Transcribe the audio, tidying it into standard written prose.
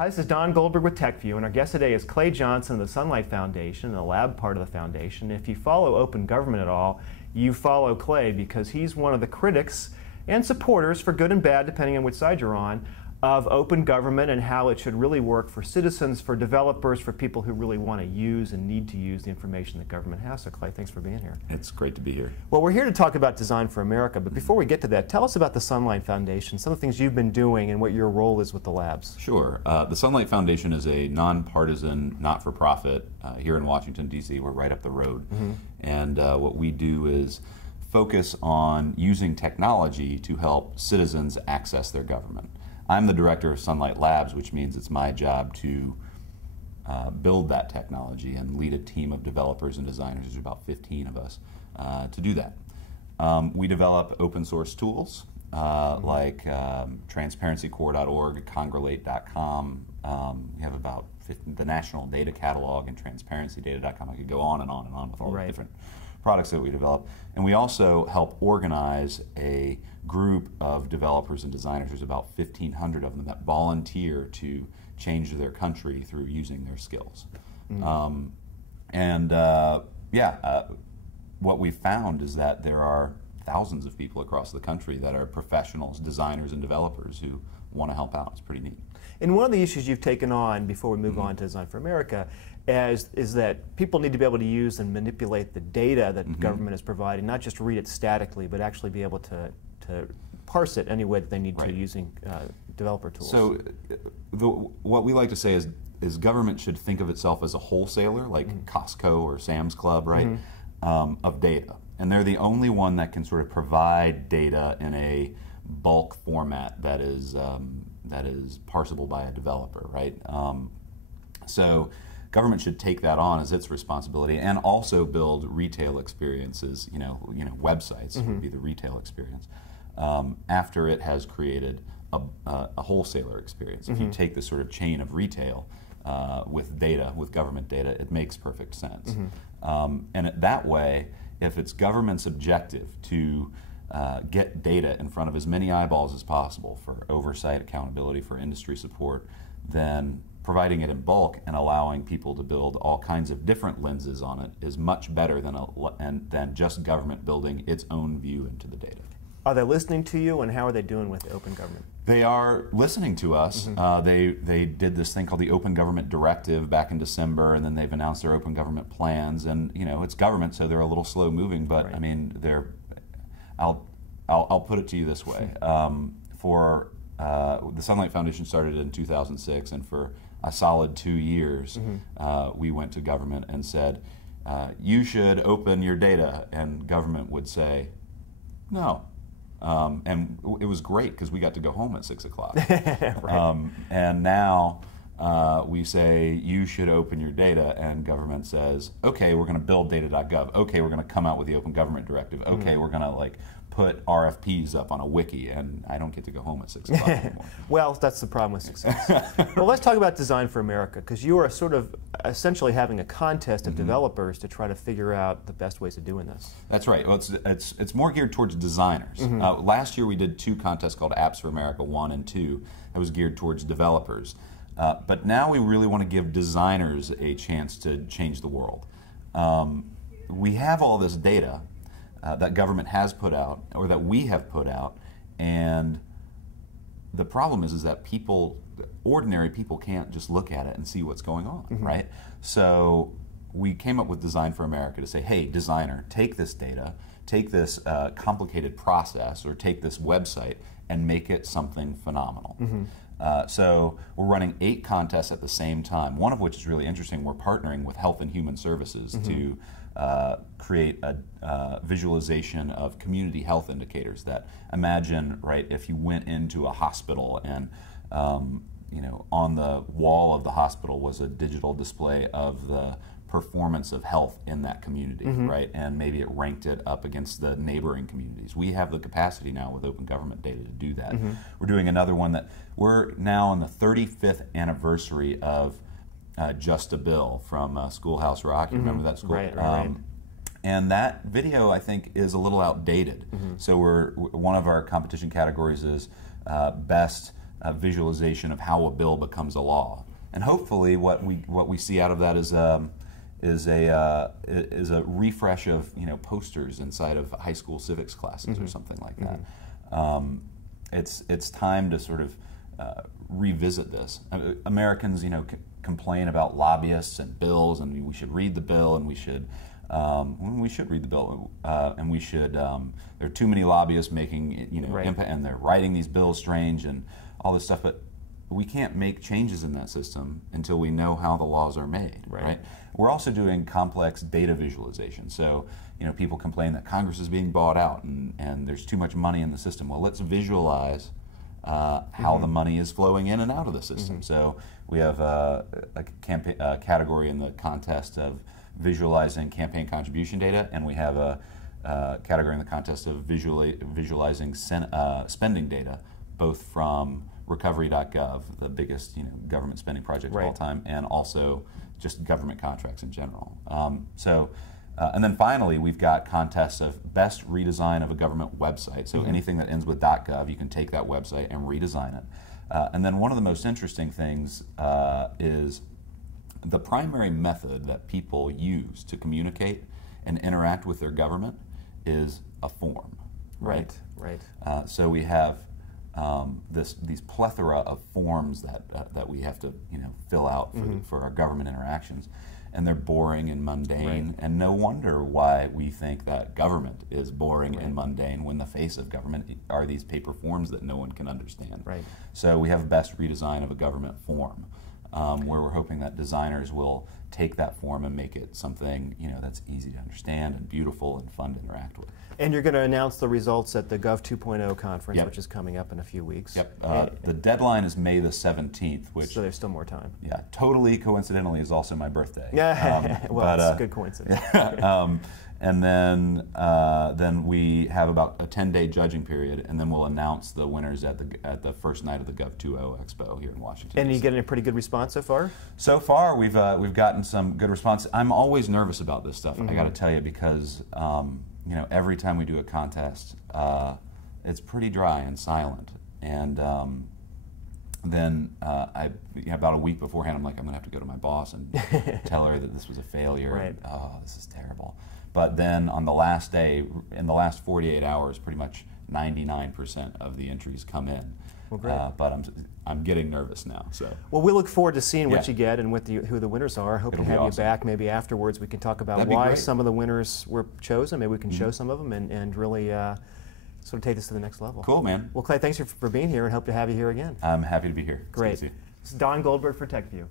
Hi, this is Don Goldberg with TechView, and our guest today is Clay Johnson of the Sunlight Foundation, the lab part of the foundation. If you follow open government at all, you follow Clay because he's one of the critics and supporters, for good and bad, depending on which side you're on, of open government and how it should really work for citizens, for developers, for people who really want to use and need to use the information that government has. So Clay, thanks for being here. It's great to be here. Well, we're here to talk about Design for America, but before we get to that, tell us about the Sunlight Foundation, some of the things you've been doing and what your role is with the labs. Sure. The Sunlight Foundation is a nonpartisan, not-for-profit here in Washington, D.C. We're right up the road. And what we do is focus on using technology to help citizens access their government. I'm the director of Sunlight Labs, which means it's my job to build that technology and lead a team of developers and designers. There's about 15 of us to do that. We develop open source tools like transparencycore.org, congregate.com. We have about 50, the National Data Catalog and transparencydata.com. I could go on and on and on with all the different products that we develop. And we also help organize a group of developers and designers. There's about 1,500 of them that volunteer to change their country through using their skills. What we've found is that there are thousands of people across the country that are professionals, designers, and developers who want to help out. It's pretty neat. And one of the issues you've taken on, before we move on to Design for America, is that people need to be able to use and manipulate the data that government is providing, not just read it statically, but actually be able to parse it any way that they need to using developer tools. So what we like to say is government should think of itself as a wholesaler, like Costco or Sam's Club, right, of data. And they're the only one that can sort of provide data in a bulk format that is parsable by a developer, right? So government should take that on as its responsibility, and also build retail experiences. Websites would be the retail experience after it has created a wholesaler experience. If you take this sort of chain of retail with data, with government data, it makes perfect sense. And that way, if it's government's objective to get data in front of as many eyeballs as possible for oversight, accountability, for industry support, then providing it in bulk and allowing people to build all kinds of different lenses on it is much better than just government building its own view into the data. Are they listening to you, and how are they doing with open government? They are listening to us. They did this thing called the Open Government Directive back in December, and then they've announced their open government plans. And it's government, so they're a little slow moving. But I mean, I'll put it to you this way: the Sunlight Foundation started in 2006, and for a solid 2 years, we went to government and said, "You should open your data," and government would say, "No." And it was great because we got to go home at 6 o'clock. And now we say, you should open your data, and government says, okay, we're going to build data.gov. Okay, we're going to come out with the Open Government Directive. Okay, we're going to put RFPs up on a wiki, and I don't get to go home at 6 o'clock anymore. Well, that's the problem with success. Well, let's talk about Design for America, because you are sort of essentially having a contest of developers to try to figure out the best ways of doing this. That's right. Well, it's more geared towards designers. Last year we did 2 contests called Apps for America 1 and 2. That was geared towards developers. But now we really want to give designers a chance to change the world. We have all this data that government has put out, or that we have put out, and the problem is that ordinary people can't just look at it and see what's going on, right? So we came up with Design for America to say, hey, designer, take this data, take this complicated process, or take this website and make it something phenomenal. So we're running 8 contests at the same time, one of which is really interesting. We're partnering with Health and Human Services to create a visualization of community health indicators that imagine, right, if you went into a hospital and on the wall of the hospital was a digital display of the performance of health in that community, right? And maybe it ranked it up against the neighboring communities. We have the capacity now with open government data to do that. We're doing another one that we're now on the 35th anniversary of Just a Bill from Schoolhouse Rock. You remember that school? Right. And that video, I think, is a little outdated. So one of our competition categories is best visualization of how a bill becomes a law. And hopefully, what we see out of that is a refresh of posters inside of high school civics classes or something like that. It's time to sort of revisit this. Americans, complain about lobbyists and bills, and we should read the bill, and we should read the bill, and we should. There are too many lobbyists making impact, and they're writing these bills strange and all this stuff, but we can't make changes in that system until we know how the laws are made, right? We're also doing complex data visualization. So, people complain that Congress is being bought out and there's too much money in the system. Well, let's visualize how the money is flowing in and out of the system. So we have a category in the contest of visualizing campaign contribution data, and we have a category in the contest of visualizing spending data, both from recovery.gov, the biggest government spending project of all time, and also just government contracts in general. And then finally, we've got contests of best redesign of a government website. So anything that ends with .gov, you can take that website and redesign it. And then one of the most interesting things is the primary method that people use to communicate and interact with their government is a form. Right. So we have these plethora of forms that we have to fill out for our government interactions, and they're boring and mundane, and no wonder why we think that government is boring and mundane when the face of government are these paper forms that no one can understand. So we have a best redesign of a government form, where we're hoping that designers will take that form and make it something that's easy to understand and beautiful and fun to interact with. And you're going to announce the results at the Gov 2.0 conference, which is coming up in a few weeks. The deadline is May the 17th. So there's still more time. Yeah, totally coincidentally is also my birthday. Well, it's a good coincidence. And then we have about a 10-day judging period, and then we'll announce the winners at the first night of the Gov 2.0 Expo here in Washington. And you getting a pretty good response so far? So far, we've gotten some good response. I'm always nervous about this stuff. I got to tell you, because every time we do a contest, it's pretty dry and silent. And then about a week beforehand, I'm like, I'm going to have to go to my boss and tell her that this was a failure. And, oh, this is terrible. But then on the last day, in the last 48 hours, pretty much 99% of the entries come in. Well, great. But I'm getting nervous now. So. Well, we look forward to seeing what you get and who the winners are. Hope to have you back. Maybe afterwards we can talk about why some of the winners were chosen. Maybe we can show some of them and really sort of take this to the next level. Cool, man. Well, Clay, thanks for being here, and hope to have you here again. I'm happy to be here. Great. This is Don Goldberg for TechView.